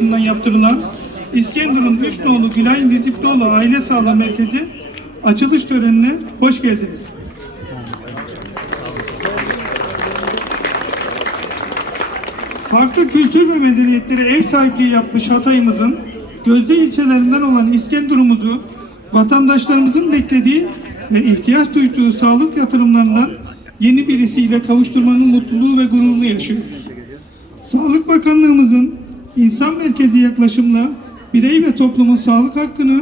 tarafından yaptırılan İskenderun Üçnoğlu Gülay Niziplioğlu Aile Sağlığı Merkezi açılış törenine hoş geldiniz. Farklı kültür ve medeniyetlere ev sahipliği yapmış Hatay'ımızın gözde ilçelerinden olan İskenderun'umuzu vatandaşlarımızın beklediği ve ihtiyaç duyduğu sağlık yatırımlarından yeni birisiyle kavuşturmanın mutluluğu ve gururunu yaşıyoruz. Sağlık Bakanlığımızın insan merkezi yaklaşımla birey ve toplumun sağlık hakkını,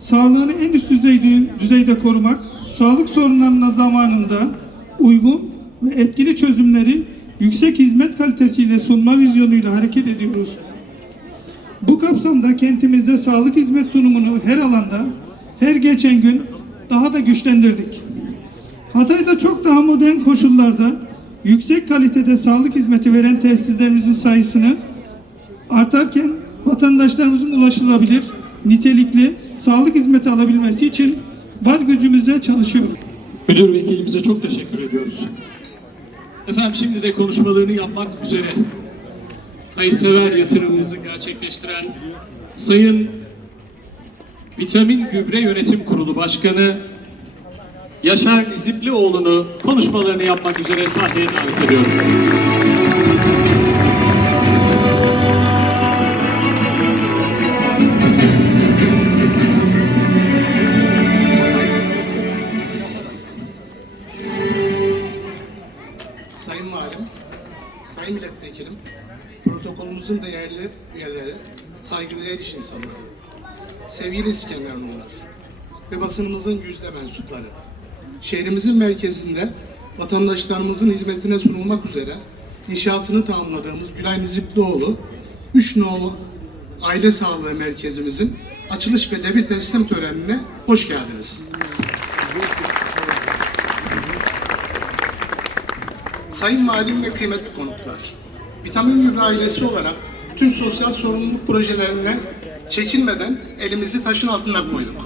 sağlığını en üst düzeyde, düzeyde korumak, sağlık sorunlarına zamanında uygun ve etkili çözümleri yüksek hizmet kalitesiyle sunma vizyonuyla hareket ediyoruz. Bu kapsamda kentimizde sağlık hizmet sunumunu her alanda, her geçen gün daha da güçlendirdik. Hatay'da çok daha modern koşullarda yüksek kalitede sağlık hizmeti veren tesislerimizin sayısını artarken vatandaşlarımızın ulaşılabilir, nitelikli sağlık hizmeti alabilmesi için var gücümüzle çalışıyoruz. Müdür vekilimize çok teşekkür ediyoruz. Efendim şimdi de konuşmalarını yapmak üzere hayırsever yatırımımızı gerçekleştiren Sayın Vitamin Gübre Yönetim Kurulu Başkanı Yaşar Niziplioğlu'nu konuşmalarını yapmak üzere sahneye davet ediyorum. Ve basınımızın yüzde mensupları, şehrimizin merkezinde vatandaşlarımızın hizmetine sunulmak üzere inşaatını tamamladığımız Gülay Niziplioğlu, Üç Nolu Aile Sağlığı Merkezimizin açılış ve devir teslim törenine hoş geldiniz. Sayın Valim ve kıymetli konuklar, Vitamin Gübre ailesi olarak tüm sosyal sorumluluk projelerine çekinmeden elimizi taşın altına koyduk.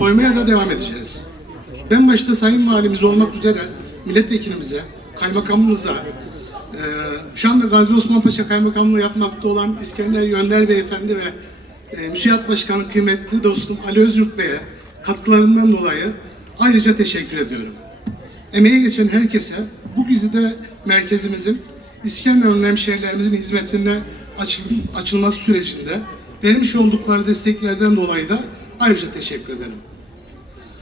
Koymaya da devam edeceğiz. Ben başta Sayın Valimiz olmak üzere milletvekilimize, kaymakamımıza, eee, şu anda Gazi Osman Paşa Kaymakamlığı yapmakta olan İskender Yönder Beyefendi ve eee Müsiyat Başkanı kıymetli dostum Ali Özyurt Bey'e katkılarından dolayı ayrıca teşekkür ediyorum. Emeği geçen herkese bu gizide merkezimizin İskenderun hemşehrilerimizin hizmetine açıl, açılması sürecinde vermiş oldukları desteklerden dolayı da ayrıca teşekkür ederim.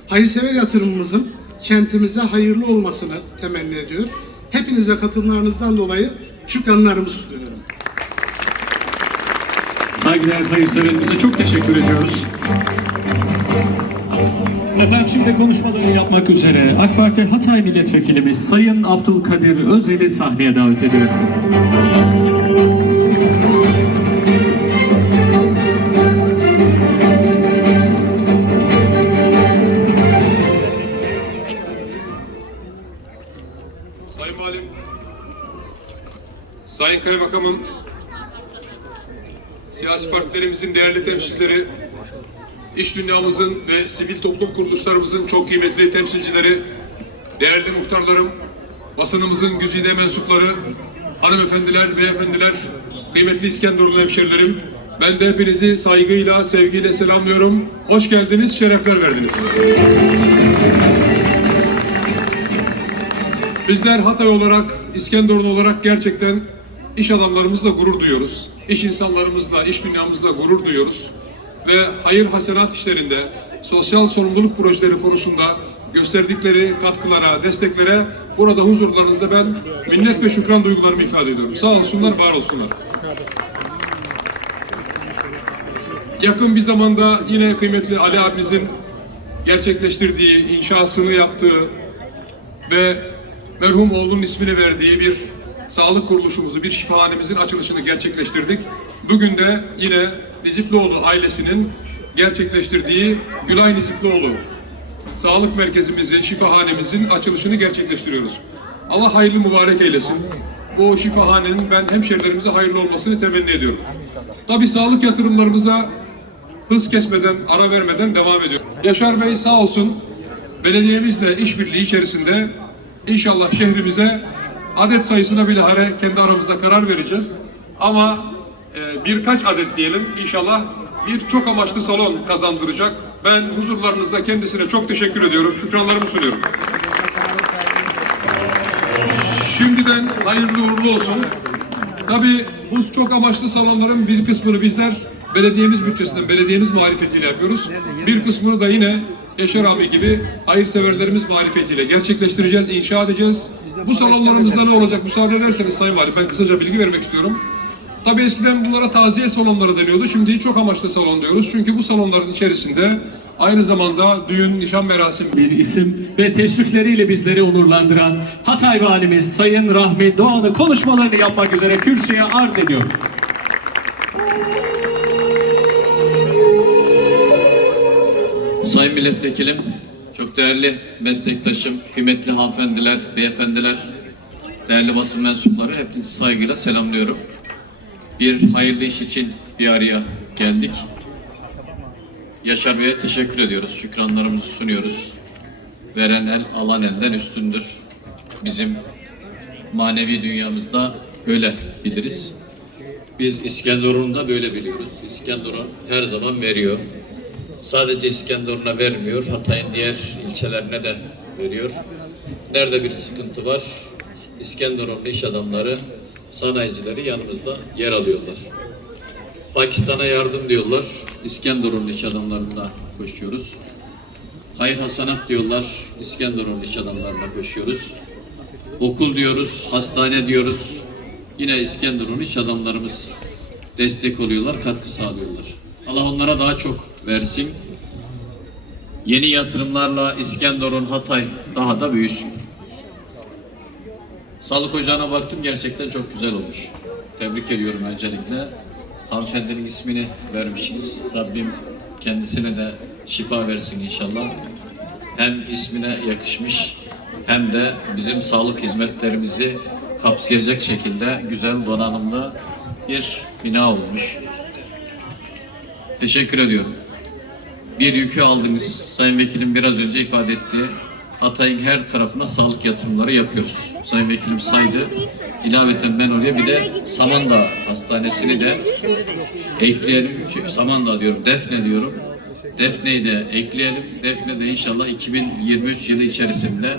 Hayırsever yatırımımızın kentimize hayırlı olmasını temenni ediyor. Hepinize katılımlarınızdan dolayı şükranlarımı sunuyorum. Saygıdeğer hayırseverimize çok teşekkür ediyoruz. Efendim şimdi konuşmalarını yapmak üzere AK Parti Hatay Milletvekilimiz Sayın Abdülkadir Özel'i sahneye davet ediyorum. Kaymakamım, siyasi partilerimizin değerli temsilcileri, iş dünyamızın ve sivil toplum kuruluşlarımızın çok kıymetli temsilcileri, değerli muhtarlarım, basınımızın güzide mensupları, hanımefendiler, beyefendiler, kıymetli İskenderunlu hemşerilerim, ben de hepinizi saygıyla, sevgiyle selamlıyorum. Hoş geldiniz, şerefler verdiniz. Bizler Hatay olarak, İskenderun olarak gerçekten iş adamlarımızla gurur duyuyoruz. İş insanlarımızla, iş dünyamızla gurur duyuyoruz. Ve hayır hasenat işlerinde, sosyal sorumluluk projeleri konusunda gösterdikleri katkılara, desteklere burada huzurlarınızda ben minnet ve şükran duygularımı ifade ediyorum. Sağ olsunlar, var olsunlar. Yakın bir zamanda yine kıymetli Ali abimizin gerçekleştirdiği, inşasını yaptığı ve merhum oğlunun ismini verdiği bir sağlık kuruluşumuzu, bir şifahanemizin açılışını gerçekleştirdik. Bugün de yine Niziplioğlu ailesinin gerçekleştirdiği Gülay Niziplioğlu sağlık merkezimizin, şifahanemizin açılışını gerçekleştiriyoruz. Allah hayırlı mübarek eylesin. Bu şifahanenin ben hemşerilerimize hayırlı olmasını temenni ediyorum. Tabi sağlık yatırımlarımıza hız kesmeden, ara vermeden devam ediyor. Yaşar Bey sağ olsun belediyemizle işbirliği içerisinde inşallah şehrimize adet sayısına bilahare kendi aramızda karar vereceğiz. Ama e, birkaç adet diyelim inşallah bir çok amaçlı salon kazandıracak. Ben huzurlarınızda kendisine çok teşekkür ediyorum. Şükranlarımı sunuyorum. Şimdiden hayırlı uğurlu olsun. Tabii bu çok amaçlı salonların bir kısmını bizler belediyemiz bütçesinden, belediyemiz marifetiyle yapıyoruz. Bir kısmını da yine Yaşar abi gibi hayırseverlerimiz marifetiyle gerçekleştireceğiz, inşa edeceğiz. Bu salonlarımızda ne olacak müsaade ederseniz Sayın Valim ben kısaca bilgi vermek istiyorum. Tabii eskiden bunlara taziye salonları deniyordu. Şimdi çok amaçlı salon diyoruz. Çünkü bu salonların içerisinde aynı zamanda düğün, nişan merasimi bir isim ve teşrifleriyle bizleri onurlandıran Hatay Valimiz Sayın Rahmi Doğan'ı konuşmalarını yapmak üzere kürsüye arz ediyorum. Sayın Milletvekilim, çok değerli meslektaşım, kıymetli hanımefendiler, beyefendiler, değerli basın mensupları hepinizi saygıyla selamlıyorum. Bir hayırlı iş için bir araya geldik. Yaşar Bey'e teşekkür ediyoruz, şükranlarımızı sunuyoruz. Veren el, alan elden üstündür. Bizim manevi dünyamızda böyle biliriz. Biz İskenderun'u da böyle biliyoruz. İskenderun her zaman veriyor. Sadece İskenderun'a vermiyor, Hatay'ın diğer ilçelerine de veriyor. Nerede bir sıkıntı var, İskenderunlu iş adamları, sanayicileri yanımızda yer alıyorlar. Pakistan'a yardım diyorlar, İskenderunlu iş adamlarına koşuyoruz. Hayır hasanat diyorlar, İskenderunlu iş adamlarına koşuyoruz. Okul diyoruz, hastane diyoruz. Yine İskenderun iş adamlarımız destek oluyorlar, katkı sağlıyorlar. Allah onlara daha çok versin. Yeni yatırımlarla İskenderun, Hatay daha da büyüsün. Sağlık ocağına baktım gerçekten çok güzel olmuş. Tebrik ediyorum öncelikle. Hanımefendinin ismini vermişsiniz. Rabbim kendisine de şifa versin inşallah. Hem ismine yakışmış hem de bizim sağlık hizmetlerimizi kapsayacak şekilde güzel donanımlı bir bina olmuş. Teşekkür ediyorum. Bir yükü aldınız. Sayın Vekilim biraz önce ifade etti. Hatay'ın her tarafına sağlık yatırımları yapıyoruz. Sayın Vekilim saydı. İlaveten ben oraya bir de Samandağ Hastanesi'ni de ekleyelim. Samandağ diyorum, Defne diyorum. Defne'yi de ekleyelim. Defne de inşallah 2023 yılı içerisinde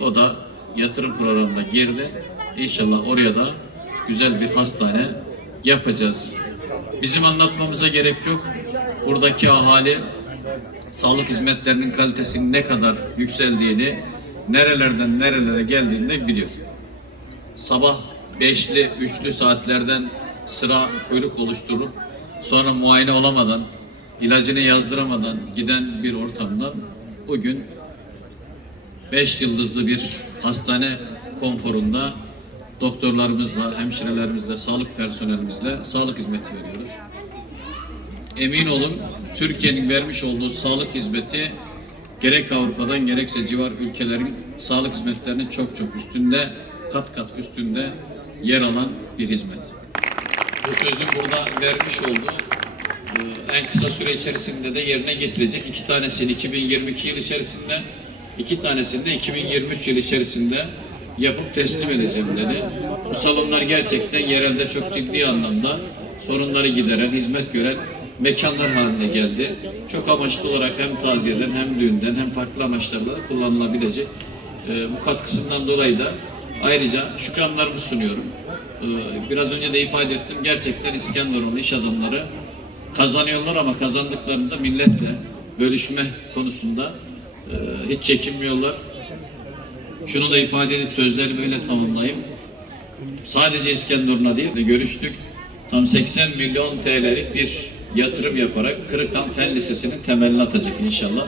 o da yatırım programına girdi. İnşallah oraya da güzel bir hastane yapacağız. Bizim anlatmamıza gerek yok. Buradaki ahali sağlık hizmetlerinin kalitesinin ne kadar yükseldiğini, nerelerden nerelere geldiğini de biliyor. Sabah beşli, üçlü saatlerden sıra kuyruk oluşturup sonra muayene olamadan, ilacını yazdıramadan giden bir ortamdan bugün beş yıldızlı bir hastane konforunda doktorlarımızla, hemşirelerimizle, sağlık personelimizle sağlık hizmeti veriyoruz. Emin olun Türkiye'nin vermiş olduğu sağlık hizmeti gerek Avrupa'dan gerekse civar ülkelerin sağlık hizmetlerinin çok çok üstünde, kat kat üstünde yer alan bir hizmet. Bu sözü burada vermiş olduğu e, en kısa süre içerisinde de yerine getirecek. iki tanesini 2022 yıl içerisinde, iki tanesini de 2023 yıl içerisinde yapıp teslim edeceğim dedi. Bu salonlar gerçekten yerelde çok ciddi anlamda sorunları gideren, hizmet gören mekanlar haline geldi. Çok amaçlı olarak hem taziyeden hem düğünden hem farklı amaçlarla kullanılabilecek. E, bu katkısından dolayı da ayrıca şükranlarımı sunuyorum. E, biraz önce de ifade ettim. Gerçekten İskenderunlu iş adamları kazanıyorlar ama kazandıklarında milletle bölüşme konusunda e, hiç çekinmiyorlar. Şunu da ifade edip sözlerimi öyle tamamlayayım. Sadece İskenderun'a değil de görüştük. Tam 80 milyon TL'lik bir yatırım yaparak Kırıkhan Fen Lisesi'nin temelini atacak inşallah.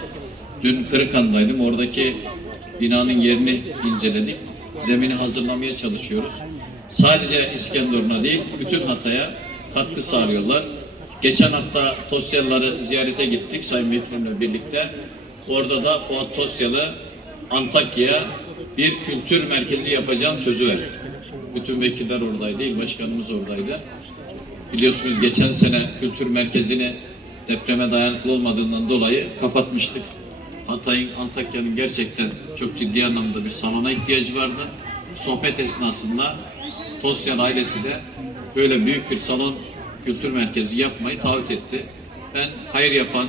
Dün Kırıkhan'daydım. Oradaki binanın yerini inceledik. Zemini hazırlamaya çalışıyoruz. Sadece İskenderun'a değil, bütün Hatay'a katkı sağlıyorlar. Geçen hafta Tosyalıları ziyarete gittik Sayın Vekilimle birlikte. Orada da Fuat Tosyalı Antakya'ya bir kültür merkezi yapacağım sözü verdi. Bütün vekiller oradaydı, il başkanımız oradaydı. Biliyorsunuz geçen sene kültür merkezini depreme dayanıklı olmadığından dolayı kapatmıştık. Hatay'ın, Antakya'nın gerçekten çok ciddi anlamda bir salona ihtiyacı vardı. Sohbet esnasında Tosyalı ailesi de böyle büyük bir salon kültür merkezi yapmayı taahhüt etti. Ben hayır yapan,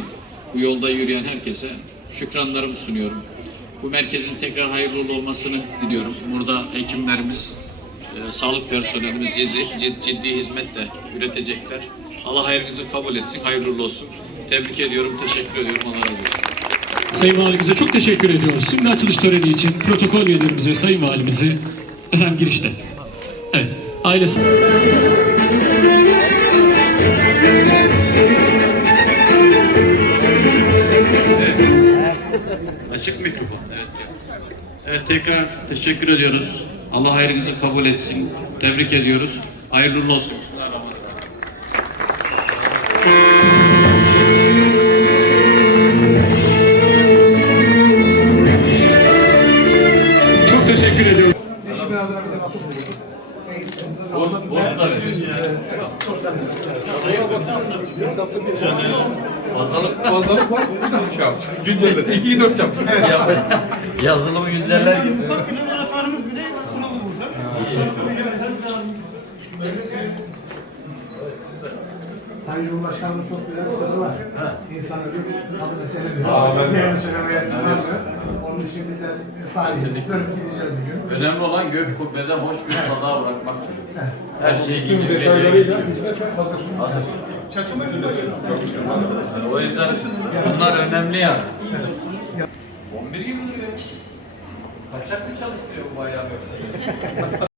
bu yolda yürüyen herkese şükranlarımı sunuyorum. Bu merkezin tekrar hayırlı olmasını diliyorum. Burada hekimlerimiz, e, sağlık personelimiz ciddi, ciddi, ciddi hizmetle üretecekler. Allah hayrınızı kabul etsin, hayırlı olsun. Tebrik ediyorum, teşekkür ediyorum. Allah razı olsun. Sayın Valimize çok teşekkür ediyoruz. Şimdi açılış töreni için protokol üyelerimize, Sayın Valimizi efendim girişte. Evet, ailesi. Açık mikrofon. Evet. Evet tekrar teşekkür ediyoruz. Allah hayrınızı kabul etsin. Tebrik ediyoruz. Hayırlı olsun. Çok teşekkür ediyorum. Fazlalık var. Şey yap. Güncelle. 2'yi 4 yap. Yazılımı günceller gibi. Sayın Cumhurbaşkanımın çok güzel bir sözü var. İnsan ölür, kabul eseri diyor. Diğerini söylemeye inanmıyor. Onun için biz de talihsiz dönüp gideceğiz bir gün. Önemli olan gök kubbeden hoş bir sada bırakmak. Her şey gibi belediye geçiyor. Hazır. O yüzden bunlar önemli yani. 11 gibi duruyor. Kaçak mı çalıştırıyor bu bayram yoksa?